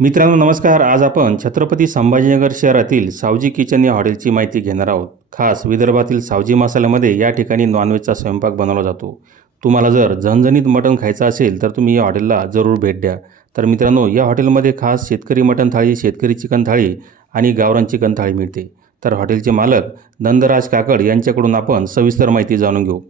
मित्रांनो नमस्कार. आज आपण छत्रपती संभाजीनगर शहरातील सावजी किचन या हॉटेलची माहिती घेणार आहोत. खास विदर्भातील सावजी मसाल्यामध्ये या ठिकाणी नॉनव्हेजचा स्वयंपाक बनवला जातो. तुम्हाला जर झणझणीत मटण खायचं असेल तर तुम्ही या हॉटेलला जरूर भेट द्या. तर मित्रांनो या हॉटेलमध्ये खास शेतकरी मटण थाळी शेतकरी चिकन थाळी आणि गावरान चिकन थाळी मिळते. तर हॉटेलचे मालक नंदराज काकड यांच्याकडून आपण सविस्तर माहिती जाणून घेऊ.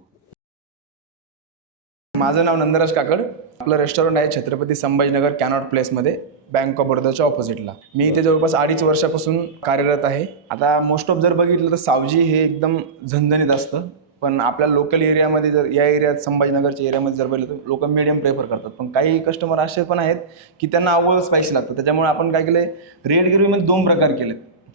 माझं नाव नंदराज काकड. आपलं रेस्टॉरंट आहे छत्रपती संभाजीनगर कॅनॉट प्लेसमध्ये बँक ऑफ बडोदाच्या ऑपोजिटला मी इथे जवळपास अडीच वर्षापासून कार्यरत आहे. आता मोस्ट ऑफ जर बघितलं तर सावजी हे एकदम झणझणीत असतं. पण आपल्या लोकल एरियामध्ये जर या एरियात संभाजीनगरच्या एरियामध्ये जर बघितलं तर लोक मिडियम प्रेफर करतात. पण काही कस्टमर असे पण आहेत की त्यांना अव्वल स्पायसी लागतं. त्याच्यामुळे आपण काय केलं रेड ग्रेव्हीमध्ये दोन प्रकार केले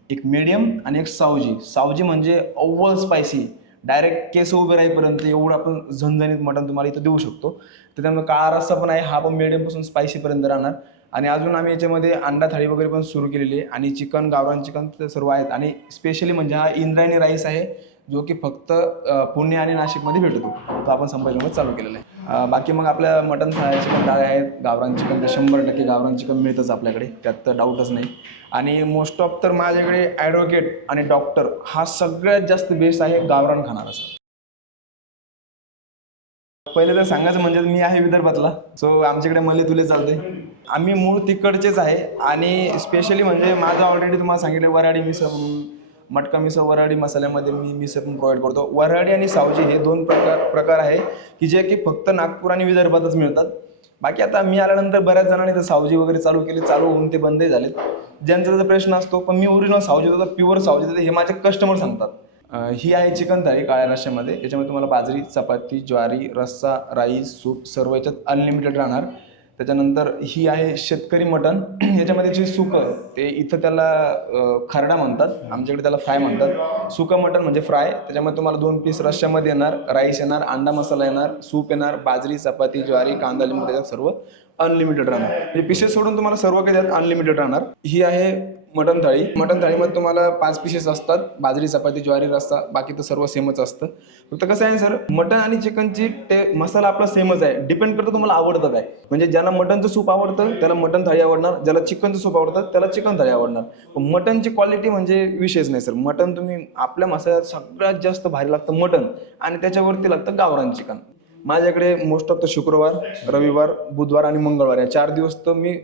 एक मीडियम आणि एक सावजी. सावजी म्हणजे अव्वल स्पायसी डायरेक्ट केस उभे राहीपर्यंत एवढं आपण झणझणीत मटण तुम्हाला इथं देऊ शकतो. त्याच्यामुळे काळा रस्सा पण आहे हा पण मिडियमपासून स्पायसीपर्यंत राहणार. आणि अजून आम्ही याच्यामध्ये अंडा थाळी वगैरे पण सुरू केलेली आहे. आणि चिकन गावरान चिकन सर्व आहेत. आणि स्पेशली म्हणजे हा इंद्रायणी राईस आहे. जो की फक्त अ, पुणे आणि नाशिकमध्ये भेटतो तो. आपण संभाजीनगर चालू केलेला आहे. अ, बाकी मग आपल्या मटन फ्रायची पण डाळ आहेत गावरान चिकन तर शंभर टक्के गावरान चिकन मिळतंच आपल्याकडे. त्यात तर डाऊटच नाही. आणि मोस्ट ऑफ तर माझ्याकडे ॲडव्होकेट आणि डॉक्टर हा सगळ्यात जास्त बेस्ट आहे गावरान खाणारा सर पहिले तर सांगायचं म्हणजे मी आहे विदर्भातला. सो आमच्याकडे मले तुले चालते आम्ही मूळ तिकडचेच आहे. आणि स्पेशली म्हणजे माझं ऑलरेडी तुम्हाला सांगितलं वराडी मिसळ म्हणून. मटका मिसळ वराडी मसाल्यामध्ये मी मिसळ पण प्रोव्हाइड करतो. वराडी आणि सावजी हे दोन प्रकार प्रकार आहे की जे की फक्त नागपूर आणि विदर्भातच मिळतात. बाकी आता मी आल्यानंतर बऱ्याच जणांनी तर सावजी वगैरे चालू केली चालू होऊन ते बंदही झालेत. ज्यांचा त्याचा प्रश्न असतो पण मी ओरिजिनल सावजी देतो प्युअर सावजी देतो हे माझे कस्टमर सांगतात. अं, ही आहे चिकन थाळी काळ्या रश्श्यामध्ये याच्यामध्ये तुम्हाला बाजरी चपाती ज्वारी रस्सा राईस सूप सर्व याच्यात अनलिमिटेड राहणार. त्याच्यानंतर ही आहे शेतकरी मटण. याच्यामध्ये जे सुकं ते इथं त्याला खरडा म्हणतात. आमच्याकडे त्याला फ्राय म्हणतात. सुकं मटण म्हणजे फ्राय. त्याच्यामध्ये तुम्हाला दोन पीस रश्श्यामध्ये येणार राईस येणार अंडा मसाला येणार सूप येणार बाजरी चपाती ज्वारी कांदा लिंबू त्याच्यात सर्व अनलिमिटेड राहणार. म्हणजे पिसेस सोडून तुम्हाला सर्व काही त्यात अनलिमिटेड राहणार. ही आहे मटन थाळी. मटन थाळीमध्ये तुम्हाला पाच पिसेस असतात. बाजरी चपाती ज्वारी रस्सा. बाकी तर सर्व सेमच असतं. फक्त कसं आहे सर मटन आणि चिकनची टे मसाला आपला सेमच आहे. डिपेंड करतं तुम्हाला आवडतं काय. म्हणजे ज्यांना मटनचं सूप आवडतं त्याला मटन थाळी आवडणार. ज्याला चिकनचं सूप आवडतं त्याला चिकन थाळी आवडणार. पण मटनची क्वालिटी म्हणजे विशेष नाही सर. मटन तुम्ही आपल्या मसाल्यात सगळ्यात जास्त भारी लागतं मटन. आणि त्याच्यावरती लागतं गावरान चिकन. माझ्याकडे मोस्ट ऑफ द शुक्रवार रविवार बुधवार आणि मंगळवार या चार दिवस तर मी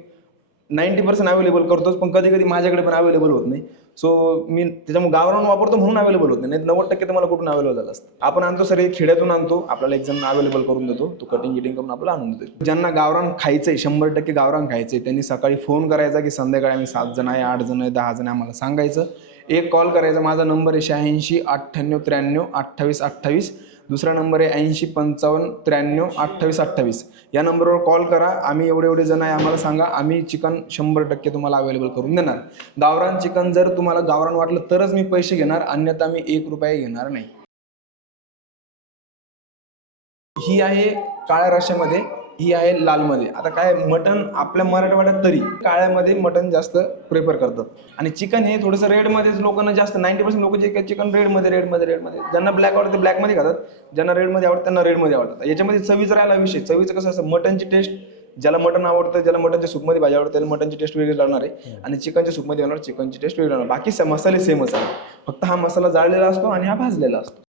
नाईन्टी पर्सेंट अवेलेबल करतोच पण कधी कधी माझ्याकडे पण अवेलेबल होत नाही. सो मी त्याच्यामुळे गावरान वापरतो म्हणून अवेलेबल होत नाही. नव्वद टक्के तर मला कुठून अवेलेबल झालं असतं. आपण आणतो सर खेड्यातून आणतो. आपल्याला एक जण अवेलेबल करून देतो. तो कटिंग गिटिंग करून आपल्याला आणून देतो. ज्यांना गावरान खायचंय शंभर टक्के गावरान खायचंय त्यांनी सकाळी फोन करायचा की संध्याकाळी आम्ही सात जण आहे आठ जण आहे दहा जण आहे आम्हाला सांगायचं. एक कॉल करायचा. माझा नंबर आहे शहाऐंशी अठ्ठ्याण्णव त्र्याण्णव अठ्ठावीस अठ्ठावीस. दुसरा नंबर आहे ऐंशी पंचावन्न त्र्याण्णव अठ्ठावीस अठ्ठावीस. या नंबरवर कॉल करा. आम्ही एवढे एवढे जण आहे आम्हाला सांगा. आम्ही चिकन शंभर टक्के तुम्हाला अवेलेबल करून देणार. गावरान चिकन जर तुम्हाला गावरान वाटलं तरच मी पैसे घेणार. अन्यथा मी एक रुपया घेणार नाही. ही आहे काळ्या रश्श्यामध्ये ही आहे लालमध्ये. आता काय मटन आपल्या मराठवाड्यात तरी काळ्यामध्ये मटन जास्त प्रेफर करतात. आणि चिकन हे थोडंसं रेडमध्येच लोकांना जास्त नाईन्टी पर्सेंट लोक जे चिकन रेडमध्ये रेडमध्ये रेडमध्ये ज्यांना ब्लॅक आवडतं ते ब्लॅकमध्ये खातात. ज्यांना रेडमध्ये आवडतं त्यांना रेडमध्ये आवडतात याच्यामध्ये चवीच राहिला विषय. चवीचं कसं असतं मटनची टेस्ट ज्याला मटन आवडतं ज्याला मटनच्या सूपमध्ये भाजी आवडतं त्याला मटनची टेस्ट वेगळी लागणार आहे. आणि चिकनच्या सूपमध्ये होणार चिकनची टेस्ट वेगळी लागणार. बाकी मसाले सेमच आहे फक्त हा मसाला जाळलेला असतो आणि हा भाजलेला असतो.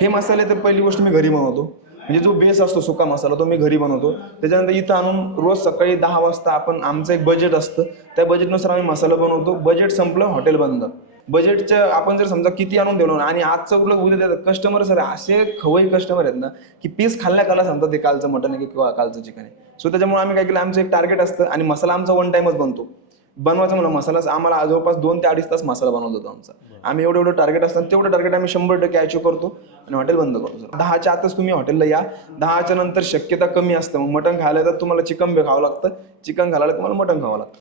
हे मसाले तर पहिली गोष्ट मी घरी बनवतो. म्हणजे जो बेस असतो सुका मसाला तो मी घरी बनवतो. त्याच्यानंतर इथं आणून रोज सकाळी दहा वाजता आपण आमचं एक बजेट असतं. त्या बजेटनुसार आम्ही मसाला बनवतो. बजेट संपलं हॉटेल बंद. बजेटच्या आपण जर समजा किती आणून दिलो ना आणि आजचं कुठलं उद्या देतात कस्टमर सर असे खवई कस्टमर आहेत ना की पीस खाल्ल्याकाला सांगतात ते कालचं मटन आहे किंवा कालचं चिकन आहे. सो त्याच्यामुळे आम्ही काय केलं आमचं एक टार्गेट असतं आणि मसाला आमचा वन टाइमच बनतो. बनवायचं म्हणून मसाला आम्हाला जवळपास दोन ते अडीच तास मसाला बनवत होतो आमचा. आम्ही एवढं एवढं टार्गेट असतं तेवढं टार्गेट आम्ही शंभर टक्के अचीव करतो आणि हॉटेल बंद करतो सर दहाच्या आतच तुम्ही हॉटेलला या. दहाच्या नंतर शक्यता कमी असतं. मग मटण खायला तर तुम्हाला चिकन बी खावं लागतं. चिकन खायला तुम्हाला मटण खावं लागतं.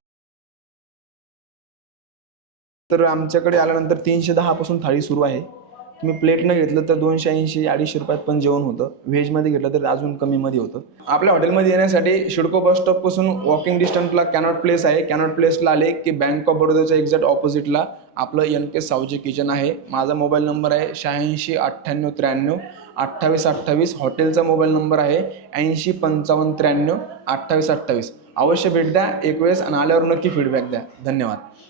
तर आमच्याकडे आल्यानंतर तीनशे दहापासून थाळी सुरू आहे. तुम्ही प्लेटनं घेतलं तर दोनशे ऐंशी अडीचशे रुपयात पण जेवण होतं. व्हेजमध्ये घेतलं तर अजून कमीमध्ये होतं. आपल्या हॉटेलमध्ये येण्यासाठी शिडको बस स्टॉपपासून वॉकिंग डिस्टन्सला कॅनॉट प्लेस आहे. कॅनॉट प्लेसला आले की बँक ऑफ बडोदाच्या एक्झॅक्ट ऑपोजिटला आपलं एन के सावजी किचन आहे. माझा मोबाईल नंबर आहे शहाऐंशी अठ्ठ्याण्णव त्र्याण्णव अठ्ठावीस अठ्ठावीस. हॉटेलचा मोबाईल नंबर आहे ऐंशी पंचावन्न त्र्याण्णव अठ्ठावीस अठ्ठावीस. अवश्य भेट द्या. एक वेळेस आणि आल्यावर नक्की फीडबॅक द्या. धन्यवाद.